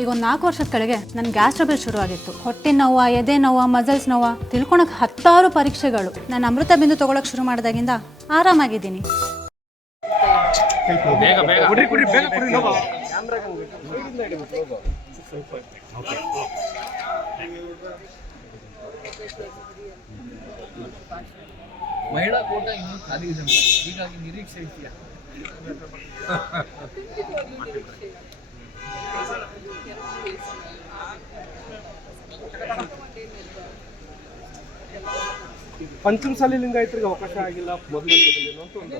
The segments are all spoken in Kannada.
ಈಗ ಒಂದು 4 ವರ್ಷದ ಕೆಳಗೆ ನನ್ನ ಗ್ಯಾಸ್ ಟ್ರಬಲ್ ಶುರುವಾಗಿತ್ತು. ಹೊಟ್ಟೆ ನೋವು, ಎದೆ ನೋವು, ಮಸಲ್ಸ್ ನೋವು ತಿಳ್ಕೊಳಕ್ಕೆ 10 ಪರೀಕ್ಷೆಗಳು. ನಾನು ಅಮೃತ ಬಿಂದು ತೊಗೊಳಕ್ಕೆ ಶುರು ಮಾಡಿದಾಗಿಂದ ಆರಾಮಾಗಿದ್ದೀನಿ. ಮಹಿಳಾ ಕೋಟ ಇನ್ನೂ ಖಾಲಿ ಇದೆ, ಹೀಗಾಗಿ ನಿರೀಕ್ಷೆ ಇದೆಯಾ? ಪಂಚಮಸಾಲಿ ಲಿಂಗಾಯತರಿಗೆ ಅವಕಾಶ ಆಗಿಲ್ಲ ಮೊದಲು ಅಂತ ಒಂದು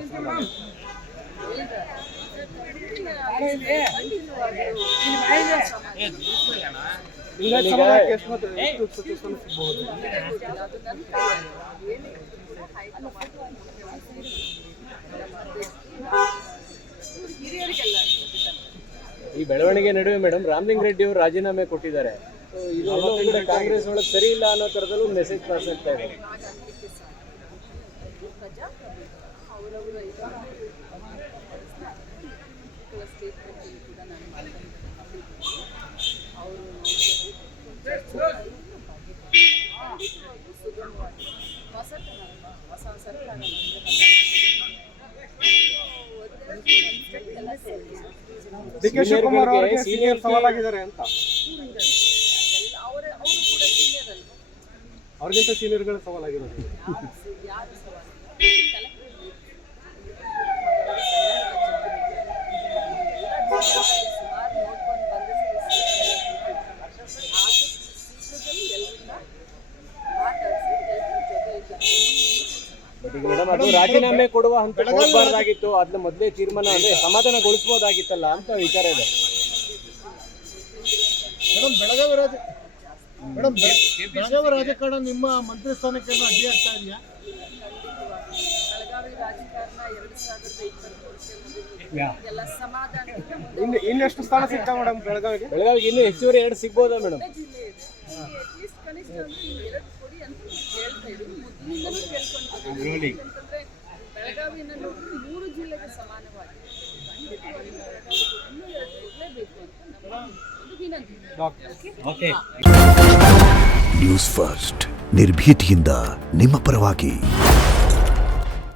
ಈ ಬೆಳವಣಿಗೆ ನಡುವೆ ಮೇಡಮ್ ರಾಮಲಿಂಗ ರೆಡ್ಡಿ ಅವರು ರಾಜೀನಾಮೆ ಕೊಟ್ಟಿದ್ದಾರೆ. ಇದು ಕಾಂಗ್ರೆಸ್ ಒಳಗೆ ಸರಿ ಇಲ್ಲ ಅನ್ನೋ ತರದಲ್ಲೂ ಮೆಸೇಜ್ ಪಾಸ್ ಆಗ್ತಾ ಇದೆ. ಡಿ.ಕೆ. ಶಿವಕುಮಾರ್ ಅವರಿಗೆ ಸೀನಿಯರ್ ಸವಾಲಾಗಿದ್ದಾರೆ ಅಂತ. ಅವ್ರಿಗಿಂತ ಸೀನಿಯರ್ಗಳು ಸವಾಲಾಗಿರೋದು. ಬಟ್ ಈಗ ಮೇಡಮ್ ಅದು ರಾಜೀನಾಮೆ ಕೊಡುವ ಹಂತ ಹೋಗಬಾರ್ದಾಗಿತ್ತು, ಅದನ್ನ ಮೊದಲೇ ತೀರ್ಮಾನ ಅಂದ್ರೆ ಸಮಾಧಾನಗೊಳಿಸಬಹುದಾಗಿತ್ತಲ್ಲ ಅಂತ ವಿಚಾರ ಇದೆ. ಬೆಳಗಾವಿ ರಾಜಕಾರಣ ನಿಮ್ಮ ಮಂತ್ರಿ ಸ್ಥಾನಕ್ಕೆ ಅಡ್ಡಿ ಆಗ್ತಾ ಇದೆಯಾ? ಇನ್ನೆಷ್ಟು ಸ್ಥಾನ ಸಿಗ್ತಾ ಮೇಡಮ್ ಬೆಳಗಾವಿಗೆ? ಬೆಳಗಾವಿಗೆ ಇನ್ನೂ ಹೆಚ್ಚುವರಿ 2 ಸಿಗ್ಬೋದಾ ಮೇಡಮ್? ನ್ಯೂಸ್ ಫಸ್ಟ್ ನಿರ್ಭೀತಿಯಿಂದ ನಿಮ್ಮ ಪರವಾಗಿ.